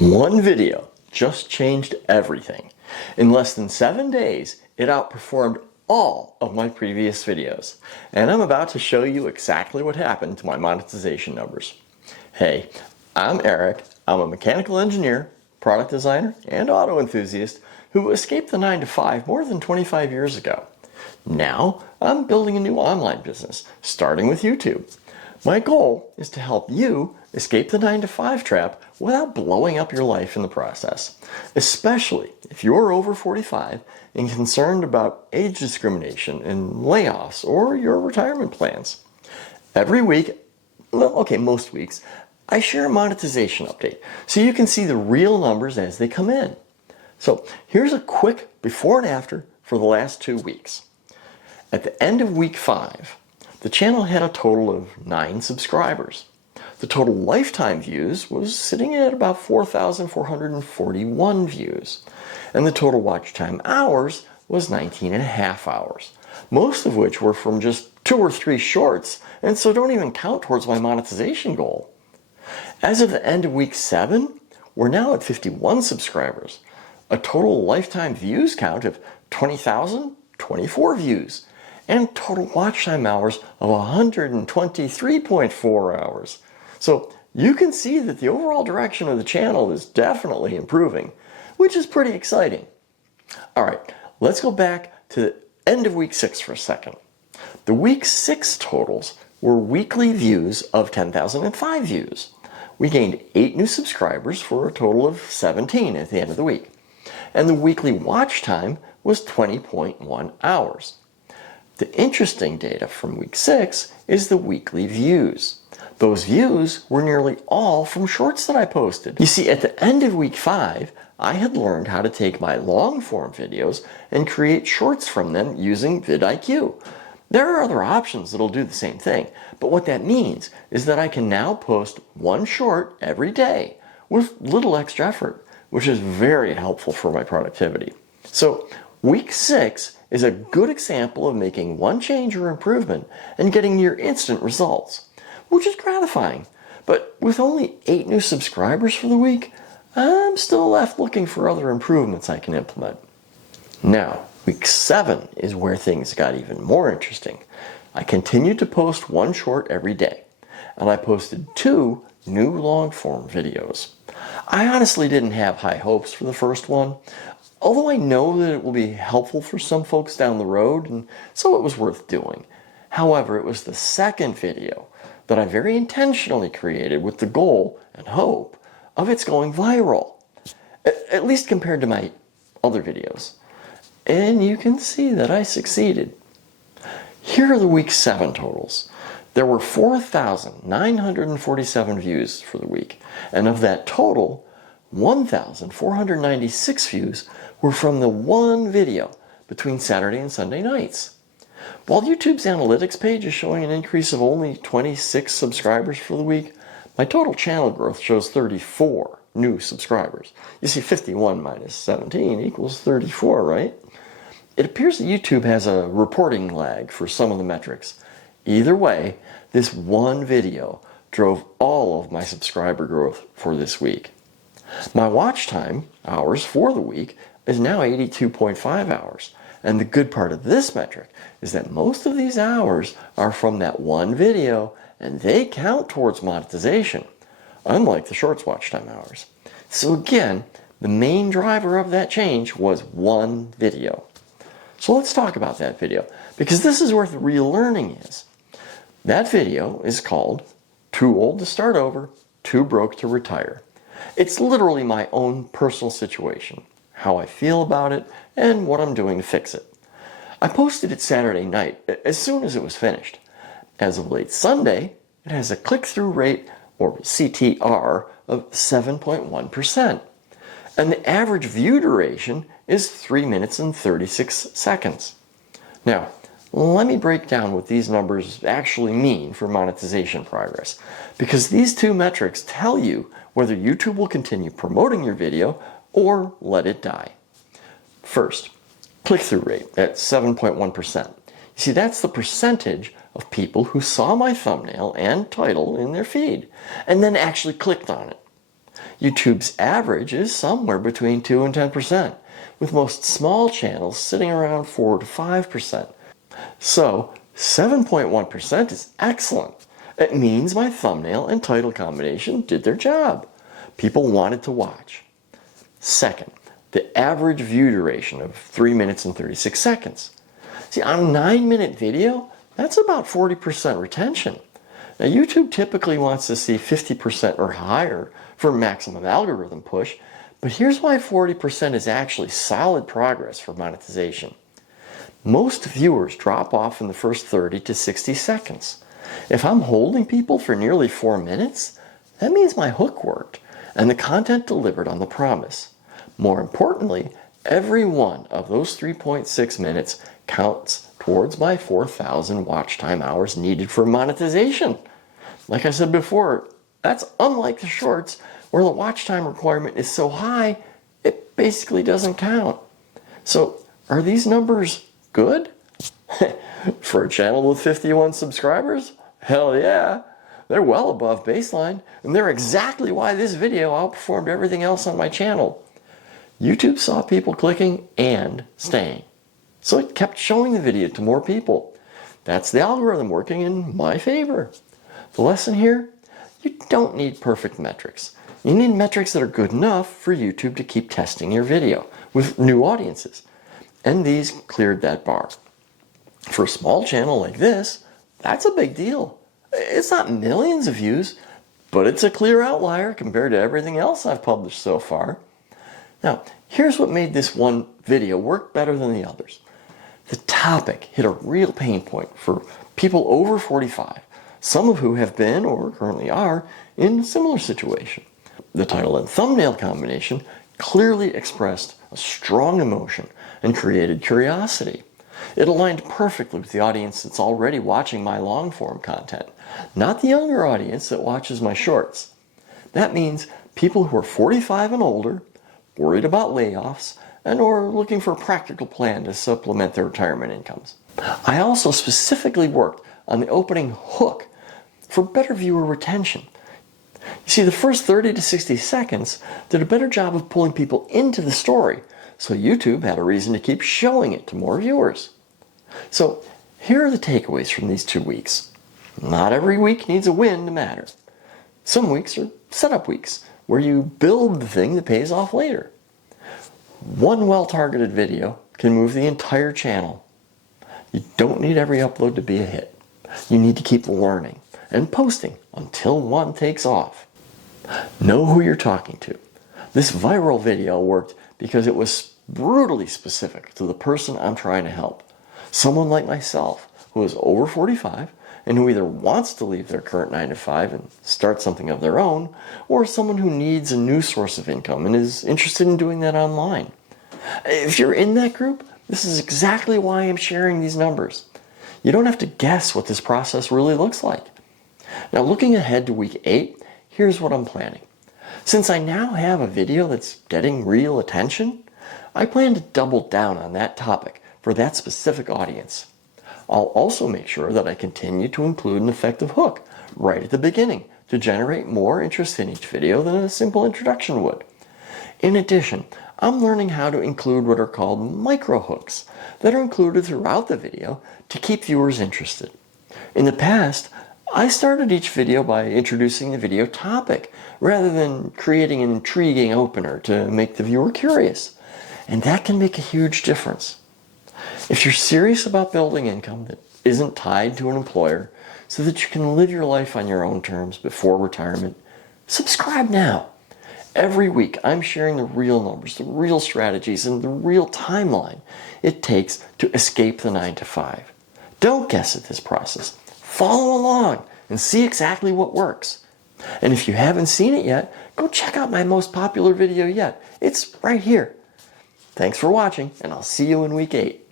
One video just changed everything. In less than 7 days, it outperformed all of my previous videos. And I'm about to show you exactly what happened to my monetization numbers. Hey, I'm Eric. I'm a mechanical engineer, product designer, and auto enthusiast who escaped the 9-to-5 more than 25 years ago. Now, I'm building a new online business, starting with YouTube. My goal is to help you escape the 9-to-5 trap without blowing up your life in the process, especially if you're over 45 and concerned about age discrimination and layoffs or your retirement plans. Every week, most weeks, I share a monetization update so you can see the real numbers as they come in. So here's a quick before and after for the last 2 weeks. At the end of week 5, the channel had a total of 9 subscribers. The total lifetime views was sitting at about 4,441 views. And the total watch time hours was 19.5 hours, most of which were from just 2 or 3 shorts, and so don't even count towards my monetization goal. As of the end of week 7, we're now at 51 subscribers, a total lifetime views count of 20,024 views, and total watch time hours of 123.4 hours. So you can see that the overall direction of the channel is definitely improving, which is pretty exciting. All right, let's go back to the end of week 6 for a second. The week 6 totals were weekly views of 10,005 views. We gained 8 new subscribers for a total of 17 at the end of the week. And the weekly watch time was 20.1 hours. The interesting data from week 6 is the weekly views. Those views were nearly all from shorts that I posted. You see, at the end of week 5, I had learned how to take my long-form videos and create shorts from them using VidIQ. There are other options that'll do the same thing, but what that means is that I can now post one short every day with little extra effort, which is very helpful for my productivity. So week 6 is a good example of making one change or improvement and getting near instant results, which is gratifying. But with only 8 new subscribers for the week, I'm still left looking for other improvements I can implement. Now, week 7 is where things got even more interesting. I continued to post one short every day, and I posted 2 new long-form videos. I honestly didn't have high hopes for the first one, although I know that it will be helpful for some folks down the road, and so it was worth doing. However, it was the second video that I very intentionally created with the goal and hope of its going viral, at least compared to my other videos. And you can see that I succeeded. Here are the week 7 totals. There were 4,947 views for the week, and of that total, 1,496 views were from the one video between Saturday and Sunday nights. While YouTube's analytics page is showing an increase of only 26 subscribers for the week, my total channel growth shows 34 new subscribers. You see, 51 minus 17 equals 34, right? It appears that YouTube has a reporting lag for some of the metrics. Either way, this one video drove all of my subscriber growth for this week. My watch time hours for the week is now 82.5 hours. And the good part of this metric is that most of these hours are from that one video, and they count towards monetization, unlike the shorts watch time hours. So again, the main driver of that change was one video. So let's talk about that video, because this is where the real learning is. That video is called Too Old to Start Over, Too Broke to Retire. It's literally my own personal situation, how I feel about it, and what I'm doing to fix it. I posted it Saturday night, as soon as it was finished. As of late Sunday, it has a click-through rate, or CTR, of 7.1%. And the average view duration is 3 minutes and 36 seconds. Now, let me break down what these numbers actually mean for monetization progress, because these 2 metrics tell you whether YouTube will continue promoting your video or let it die. First, click-through rate at 7.1%. You see, that's the percentage of people who saw my thumbnail and title in their feed and then actually clicked on it. YouTube's average is somewhere between 2 and 10%, with most small channels sitting around 4 to 5%. So 7.1% is excellent. It means my thumbnail and title combination did their job. People wanted to watch. Second, the average view duration of 3 minutes and 36 seconds. See, on a 9-minute video, that's about 40% retention. Now, YouTube typically wants to see 50% or higher for maximum algorithm push, but here's why 40% is actually solid progress for monetization. Most viewers drop off in the first 30 to 60 seconds. If I'm holding people for nearly 4 minutes, that means my hook worked and the content delivered on the promise. More importantly, every one of those 3.6 minutes counts towards my 4,000 watch time hours needed for monetization. Like I said before, that's unlike the shorts where the watch time requirement is so high, it basically doesn't count. So are these numbers good? For a channel with 51 subscribers? Hell yeah. They're well above baseline, and they're exactly why this video outperformed everything else on my channel. YouTube saw people clicking and staying, so it kept showing the video to more people. That's the algorithm working in my favor. The lesson here, you don't need perfect metrics. You need metrics that are good enough for YouTube to keep testing your video with new audiences. And these cleared that bar. For a small channel like this, that's a big deal. It's not millions of views, but it's a clear outlier compared to everything else I've published so far. Now, here's what made this one video work better than the others. The topic hit a real pain point for people over 45, some of who have been or currently are in a similar situation. The title and thumbnail combination clearly expressed a strong emotion and created curiosity. It aligned perfectly with the audience that's already watching my long-form content, not the younger audience that watches my shorts. That means people who are 45 and older, worried about layoffs, and or looking for a practical plan to supplement their retirement incomes. I also specifically worked on the opening hook for better viewer retention. You see, the first 30 to 60 seconds did a better job of pulling people into the story, so YouTube had a reason to keep showing it to more viewers. So here are the takeaways from these 2 weeks. Not every week needs a win to matter. Some weeks are setup weeks, where you build the thing that pays off later. One well-targeted video can move the entire channel. You don't need every upload to be a hit. You need to keep learning and posting until one takes off. Know who you're talking to. This viral video worked because it was brutally specific to the person I'm trying to help. Someone like myself who is over 45 and who either wants to leave their current 9-to-5 and start something of their own, or someone who needs a new source of income and is interested in doing that online. If you're in that group, this is exactly why I'm sharing these numbers. You don't have to guess what this process really looks like. Now, looking ahead to week 8, here's what I'm planning. Since I now have a video that's getting real attention, I plan to double down on that topic for that specific audience. I'll also make sure that I continue to include an effective hook right at the beginning to generate more interest in each video than a simple introduction would. In addition, I'm learning how to include what are called micro hooks that are included throughout the video to keep viewers interested. In the past, I started each video by introducing the video topic rather than creating an intriguing opener to make the viewer curious, and that can make a huge difference. If you're serious about building income that isn't tied to an employer so that you can live your life on your own terms before retirement, subscribe now. Every week I'm sharing the real numbers, the real strategies, and the real timeline it takes to escape the 9-to-5. Don't guess at this process. Follow along and see exactly what works. And if you haven't seen it yet, go check out my most popular video yet. It's right here. Thanks for watching, and I'll see you in week 8.